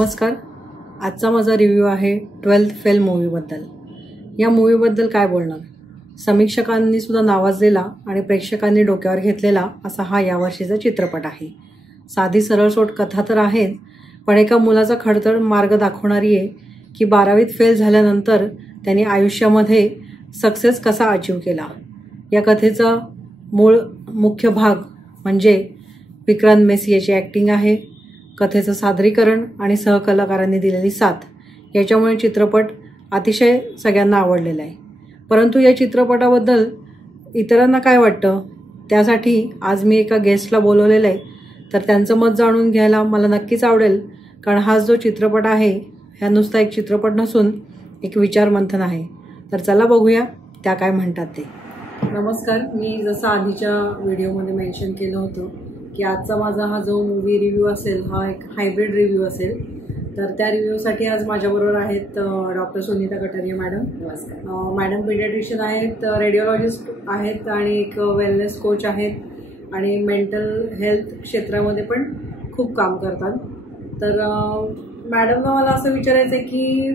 नमस्कार. आजचा माझा रिव्ह्यू आहे 12th फेल मूवीबद्दल. या मूवीबद्दल काय बोलणार. समीक्षकांनी सुद्धा नावाजलेला आणि प्रेक्षकांनी डोक्यावर घेतलेला असा हा यावर्षीचा चित्रपट आहे. साधी सरळसोट कथा तर आहेच, पण एका मुलाचा खडतर मार्ग दाखवणारी आहे की 12वीत फेल झाल्यानंतर त्यांनी आयुष्यामध्ये सक्सेस कसा अचीव केला. या कथेचा मुख्य भाग म्हणजे विक्रांत मेसी याची ॲक्टिंग आहे. कथेचं सादरीकरण आणि सहकलाकारांनी दिलेली साथ याच्यामुळे चित्रपट अतिशय सगळ्यांना आवडलेला आहे. परंतु या चित्रपटाबद्दल इतरांना काय वाटतं त्यासाठी आज मी एका गेस्टला बोलवलेलं आहे, तर त्यांचं मत जाणून घ्यायला मला नक्कीच आवडेल. कारण हा जो चित्रपट आहे ह्या नुसता एक चित्रपट नसून एक विचारमंथन आहे. तर चला बघूया त्या काय म्हणतात ते. नमस्कार. मी जसं आधीच्या व्हिडिओमध्ये मेन्शन केलं होतं की आजचा माझा हा जो मूवी रिव्ह्यू असेल हा एक हायब्रिड रिव्ह्यू असेल. तर त्या रिव्ह्यूसाठी आज माझ्याबरोबर आहेत डॉक्टर सुनीता कटारिया मॅडम. नमस्कार. मॅडम पीडियाट्रिशियन आहेत, रेडिओलॉजिस्ट आहेत आणि एक वेलनेस कोच आहेत आणि मेंटल हेल्थ क्षेत्रामध्ये पण खूप काम करतात. तर मॅडमला मला असं विचारायचं आहे की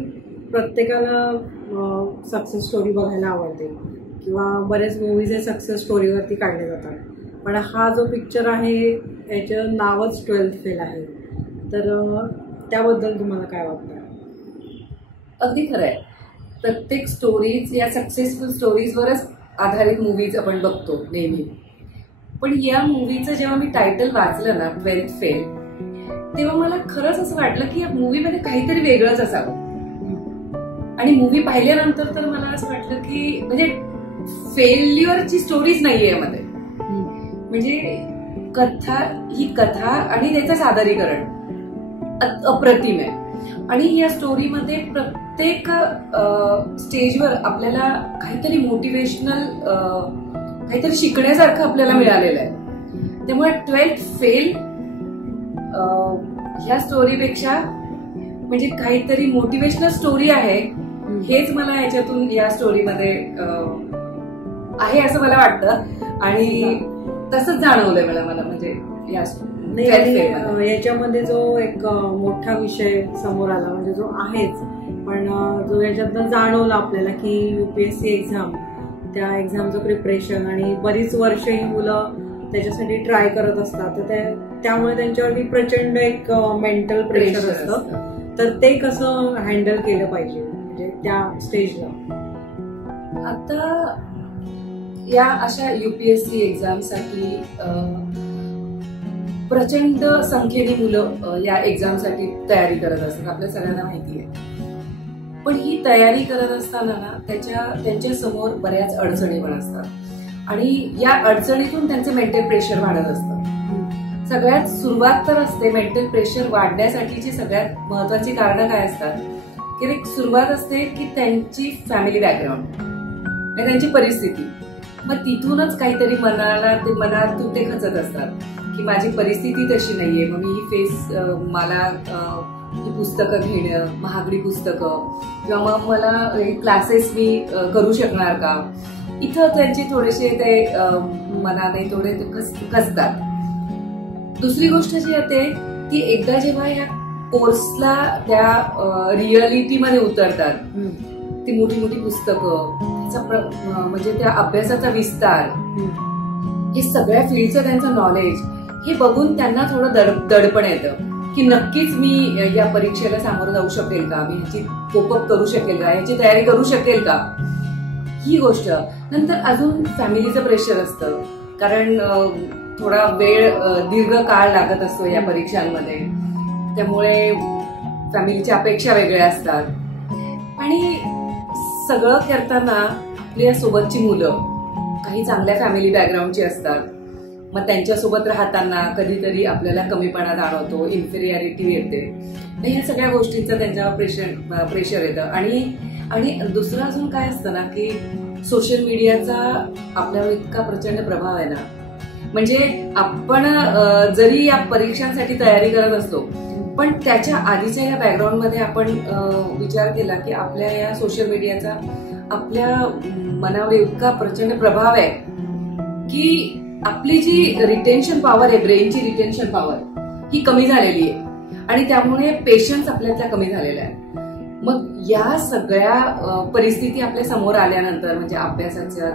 प्रत्येकाला सक्सेस स्टोरी बघायला आवडते किंवा बरेच मूवीज हे सक्सेस स्टोरीवरती काढले जातात, पण हा जो पिक्चर आहे याचं नावच 12th फेल आहे. तर त्याबद्दल तुम्हाला काय वाटतं. अगदी खरं आहे. प्रत्येक स्टोरीज या सक्सेसफुल स्टोरीजवरच आधारित मूवीज आपण बघतो नेहमी. पण या मूवीचं जेव्हा मी टायटल वाचलं ना 12th फेल, तेव्हा मला खरंच असं वाटलं की या मूवीमध्ये काहीतरी वेगळंच असावं. आणि मूवी पाहिल्यानंतर तर मला असं वाटलं की म्हणजे फेल्युअरची स्टोरीज नाहीये यामध्ये. म्हणजे ही कथा आणि त्याचं सादरीकरण अप्रतिम आहे. आणि या स्टोरीमध्ये प्रत्येक स्टेजवर आपल्याला काहीतरी मोटिवेशनल काहीतरी शिकण्यासारखं आपल्याला मिळालेलं आहे. त्यामुळे 12th फेल ह्या स्टोरीपेक्षा म्हणजे काहीतरी मोटिवेशनल स्टोरी आहे हेच मला याच्यातून या स्टोरीमध्ये आहे असं मला वाटतं. आणि तसंच जाणवलंय मला म्हणजे याच्यामध्ये जो एक मोठा विषय समोर आला म्हणजे जो आहेच, पण जो याच्यातनं जाणवलं आपल्याला की UPSC एक्झाम, त्या एक्झामचं प्रिपरेशन आणि बरीच वर्ष ही मुलं त्याच्यासाठी ट्राय करत असतात. तर त्यामुळे त्यांच्यावरती प्रचंड एक मेंटल प्रेशर असतं. तर ते कसं हँडल केलं पाहिजे म्हणजे त्या स्टेजला. आता या अशा UPSC एक्झामसाठी प्रचंड संख्येने मुलं या एक्झामसाठी तयारी करत असतात, आपल्या सगळ्यांना माहिती आहे. पण ही तयारी करत असताना ना त्यांच्या समोर बऱ्याच अडचणी पण असतात आणि या अडचणीतून त्यांचे मेंटल प्रेशर वाढत असतं. सगळ्यात सुरुवात तर असते मेंटल प्रेशर वाढण्यासाठीची सगळ्यात महत्वाची कारणं काय असतात की एक सुरुवात असते की त्यांची फॅमिली बॅकग्राऊंड आणि त्यांची परिस्थिती. मग तिथूनच काहीतरी मनातून ते खचत असतात की माझी परिस्थिती तशी नाहीये, मग मी मला ही पुस्तकं घेणं, महागडी पुस्तकं किंवा मग मला क्लासेस मी करू शकणार का, इथं त्यांचे थोडेसे ते मनाने थोडे खचतात. दुसरी गोष्ट जी येते ती एकदा जेव्हा या कोर्सला त्या रिअलिटीमध्ये उतरतात, ती मोठी मोठी पुस्तकं, म्हणजे त्या अभ्यासाचा विस्तार, हे सगळ्या फील्डचं त्यांचं नॉलेज हे बघून त्यांना थोडं दडपण येतं की नक्कीच मी या परीक्षेला सामोरं जाऊ शकेल का, मी ह्याची कोपअप करू शकेल का, ह्याची तयारी करू शकेल का, ही गोष्ट. नंतर अजून फॅमिलीचं प्रेशर असतं कारण थोडा दीर्घ काळ लागत असतो या परीक्षांमध्ये, त्यामुळे फॅमिलीच्या अपेक्षा वेगळ्या असतात. आणि सगळं करताना आपल्या सोबतची मुलं काही चांगल्या फॅमिली बॅकग्राऊंडची असतात, मग त्यांच्यासोबत राहताना कधीतरी आपल्याला कमीपणा जाणवतो, इन्फेरियरिटी येते. ह्या सगळ्या गोष्टींचं त्यांच्यावर प्रेशर येतं. आणि दुसरं अजून काय असतं ना की सोशल मीडियाचा आपल्यावर इतका प्रचंड प्रभाव आहे ना. म्हणजे आपण जरी या परीक्षांसाठी तयारी करत असतो, पण त्याच्या आधीच्या या बॅकग्राऊंडमध्ये आपण विचार केला की आपल्या या सोशल मीडियाचा आपल्या मनावर इतका प्रचंड प्रभाव आहे की आपली जी रिटेन्शन पॉवर आहे, ब्रेनची रिटेन्शन पॉवर ही कमी झालेली आहे. आणि त्यामुळे पेशन्स आपल्यातला कमी झालेला आहे. मग या सगळ्या परिस्थिती आपल्या समोर आल्यानंतर म्हणजे अभ्यासाच्या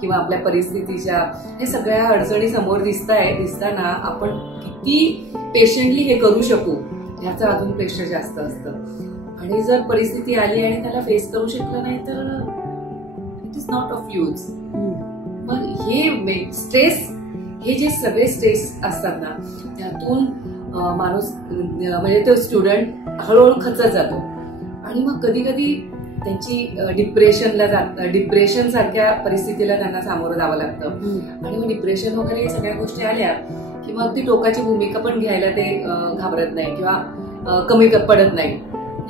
किंवा आपल्या परिस्थितीच्या हे सगळ्या अडचणी समोर दिसताना आपण किती पेशंटली हे करू शकू ह्याचं अजून प्रेशर जास्त असतं. आणि जर परिस्थिती आली आणि त्याला फेस करू शकलं नाही तर it is not of use. मग हे स्ट्रेस, हे जे सगळे स्ट्रेस असतात ना त्यातून माणूस म्हणजे तो स्टुडंट हळूहळू खचत जातो आणि मग कधी कधी त्यांची डिप्रेशन सारख्या परिस्थितीला त्यांना सामोरं जावं लागतं. आणि मग डिप्रेशन वगैरे या सगळ्या गोष्टी आल्या की मग ती टोकाची भूमिका पण घ्यायला ते घाबरत नाही किंवा कमी पडत नाही.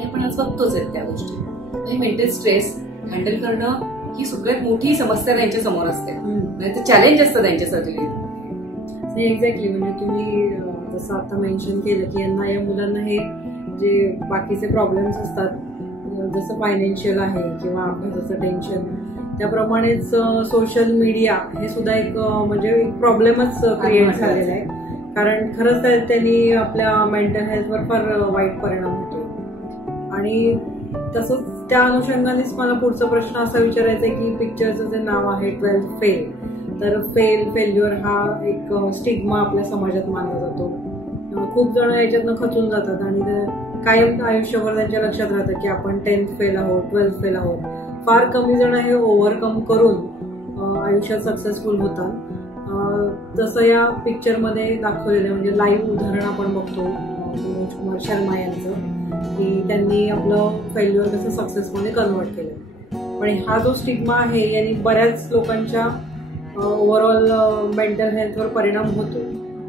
आपण आज बघतोच आहेत त्या गोष्टी. मेंटल स्ट्रेस हँडल करणं ही सगळ्यात मोठी समस्या त्यांच्या समोर असते, म्हणजे चॅलेंज असतं त्यांच्यासाठी. एक्झॅक्टली, म्हणजे तुम्ही जसं आता मेन्शन केलं की यांना, या मुलांना हे जे बाकीचे प्रॉब्लेम्स असतात जसं फायनान्शियल आहे किंवा अभ्यासाचं टेन्शन, त्याप्रमाणेच सोशल मीडिया हे सुद्धा एक म्हणजे एक प्रॉब्लेमच क्रिएट झालेला आहे. कारण खरंच त्यांनी आपल्या मेंटल हेल्थवर फार वाईट परिणाम होतो. आणि तसंच त्या अनुषंगानेच मला पुढचा प्रश्न असा विचारायचा आहे की पिक्चरचं जे नाव आहे 12th फेल, तर फेल्युअर हा एक स्टिग्मा आपल्या समाजात मानला जातो. खूप जण याच्यातनं खचून जातात आणि कायम आयुष्यभर त्यांच्या लक्षात राहतं की आपण 10th फेल आहोत, 12th फेल आहोत. फार कमी जण हे ओव्हरकम करून आयुष्यात सक्सेसफुल होतात. जसं या पिक्चरमध्ये दाखवलेलं म्हणजे लाईव्ह उदाहरण आपण बघतो मनोज कुमार शर्मा यांचं, की त्यांनी आपलं फेल्युअर कसं सक्सेसमध्ये कन्वर्ट केलं. पण हा जो स्टिग्मा आहे यांनी बऱ्याच लोकांच्या ओव्हरऑल मेंटल हेल्थवर परिणाम होतो.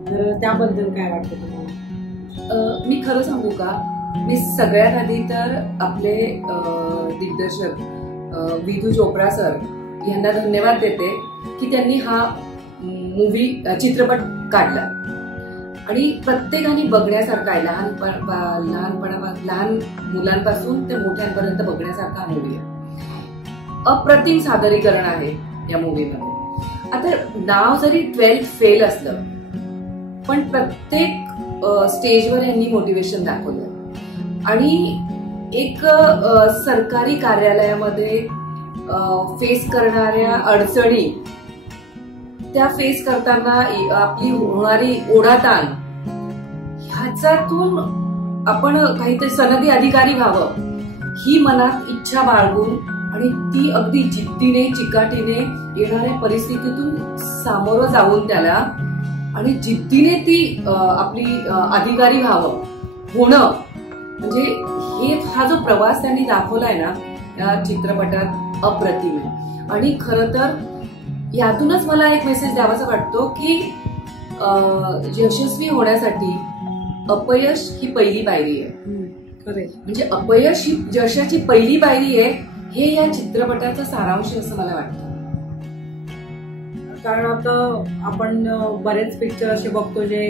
तर त्याबद्दल काय वाटतं तुम्हाला? मी खरं सांगू का, मी सगळ्यात आधी तर आपले दिग्दर्शक विधू चोप्रा सर यांना धन्यवाद देते की त्यांनी हा चित्रपट काढला आणि प्रत्येकाने बघण्यासारखा आहे. लहान मुलांपासून ते मोठ्यांपर्यंत बघण्यासारखा मूवी आहे. अप्रतिम सादरीकरण आहे या मूवीमध्ये. आता नाव जरी 12th फेल असलं पण प्रत्येक स्टेजवर यांनी मोटिवेशन दाखवलं आणि एक सरकारी कार्यालयामध्ये फेस करणाऱ्या अडचणी, त्या फेस करताना आपली होणारी ओढाताण, ह्याच्यातून आपण काहीतरी सनदी अधिकारी व्हावं ही मनात इच्छा बाळगून आणि ती अगदी जिद्दीने चिकाटीने येणाऱ्या परिस्थितीतून सामोरं जाऊन त्याला आणि जिद्दीने ती आपली अधिकारी होणं म्हणजे हा जो प्रवास त्यांनी दाखवलाय ना या चित्रपटात अप्रतिम आहे. आणि खरं तर यातूनच मला एक मेसेज द्यावासा वाटतो की यशस्वी होण्यासाठी अपयश ही पहिली पायरी आहे. म्हणजे अपयश ही यशाची पहिली पायरी आहे, हे या चित्रपटाचा सारांश असं मला वाटतं. कारण आता आपण बरेच पिक्चर असे बघतो जे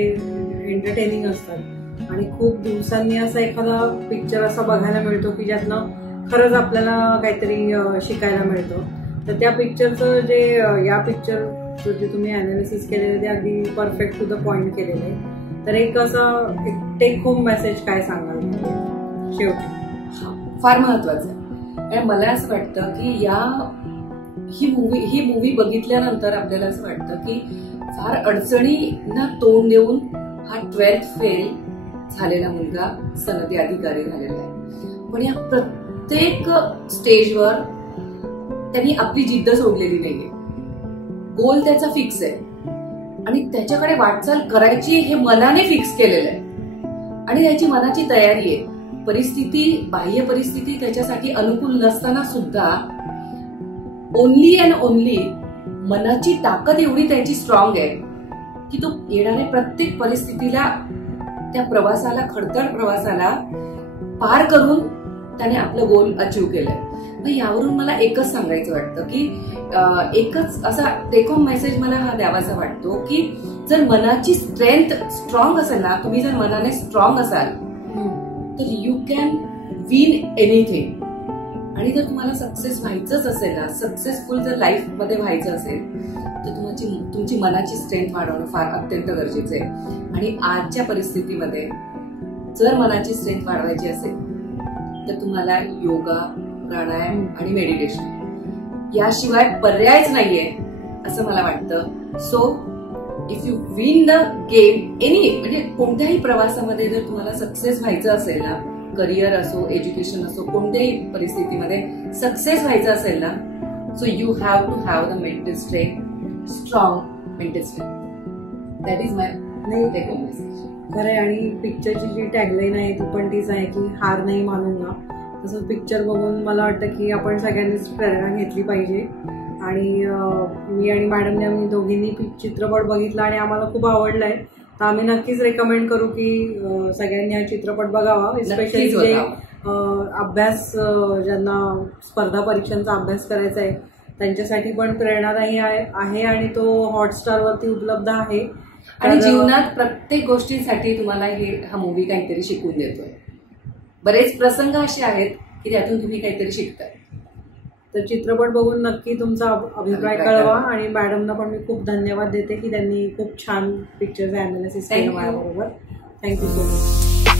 एंटरटेनिंग असतात आणि खूप दिवसांनी असा एखादा पिक्चर असा बघायला मिळतो की ज्यातनं खरंच आपल्याला काहीतरी शिकायला मिळतं. तर त्या पिक्चरचं जे या पिक्चरचं जे तुम्ही अनालिसिस केलेलं ते अगदी परफेक्ट टू द पॉइंट केलेलं आहे. तर एक असं टेक होम मेसेज काय सांगाल शेवटी? फार महत्वाचं आहे. मला असं वाटतं की ही मूवी बघितल्यानंतर आपल्याला असं वाटतं की फार अडचणींना तोंड देऊन हा 12th फेल झालेला मुलगा सनदी अधिकारी झालेला आहे. पण या प्रत्येक स्टेजवर त्यांनी आपली जिद्द सोडलेली नाहीये. गोल त्याचा फिक्स आहे आणि त्याच्याकडे वाटचाल करायची हे मनाने फिक्स केलेलं आहे आणि त्याची मनाची तयारी आहे. बाह्य परिस्थिती त्याच्यासाठी अनुकूल नसताना सुद्धा ओनली अँड ओनली मनाची ताकद एवढी त्याची स्ट्रॉंग आहे की तो येणाऱ्या प्रत्येक परिस्थितीला, त्या प्रवासाला, खडतर प्रवासाला पार करून त्याने आपलं गोल अचीव्ह केलंय. यावरून मला एकच सांगायचं वाटतं की एकच असा टेक होम मेसेज मला हा द्यावासा वाटतो की जर मनाची स्ट्रेंथ स्ट्रॉंग असेल ना, तुम्ही जर मनाने स्ट्रॉंग असाल तर यू कॅन विन एनिथिंग. आणि जर तुम्हाला सक्सेस व्हायचंच असेल ना, सक्सेसफुल जर लाईफ मध्ये व्हायचं असेल तर तुमची मनाची स्ट्रेंथ वाढवणं फार अत्यंत गरजेचं आहे. आणि आजच्या परिस्थितीमध्ये जर मनाची स्ट्रेंथ वाढवायची असेल तर तुम्हाला योगा, प्राणायाम आणि मेडिटेशन याशिवाय पर्यायच नाहीये असं मला वाटतं. So if you win the game any, म्हणजे कोणत्याही प्रवासामध्ये जर तुम्हाला सक्सेस व्हायचं असेल ना, करिअर असो, एज्युकेशन असो, कोणत्याही परिस्थितीमध्ये सक्सेस व्हायचं असेल ना, so you have to have the mental strength, strong mental strength. That is my take home message. खरंय. आणि पिक्चरची जी टॅगलाईन आहे ती पण तीच आहे की हार नाही मानूंगा. तसं पिक्चर बघून मला वाटतं की आपण सगळ्यांनीच प्रेरणा घेतली पाहिजे. आणि मी आणि मॅडमने आम्ही दोघींनी चित्रपट बघितला आणि आम्हाला खूप आवडलाय. तर आम्ही नक्कीच रेकमेंड करू की सगळ्यांनी हा चित्रपट बघावा. स्पेशली जे अभ्यास, ज्यांना स्पर्धा परीक्षांचा अभ्यास करायचा आहे त्यांच्यासाठी पण प्रेरणादायी आहे आणि तो हॉटस्टारवरती उपलब्ध आहे. आणि जीवनात प्रत्येक गोष्टीसाठी तुम्हाला हा मूवी काहीतरी शिकवून देतोय. बरेच प्रसंग असे आहेत की त्यातून तुम्ही काहीतरी शिकताय. तर चित्रपट बघून नक्की तुमचा अभिप्राय कळवा. आणि मॅडमना पण मी खूप धन्यवाद देते की त्यांनी खूप छान पिक्चरचं अनालिसिस केलं माझ्याबरोबर. Thank you so much.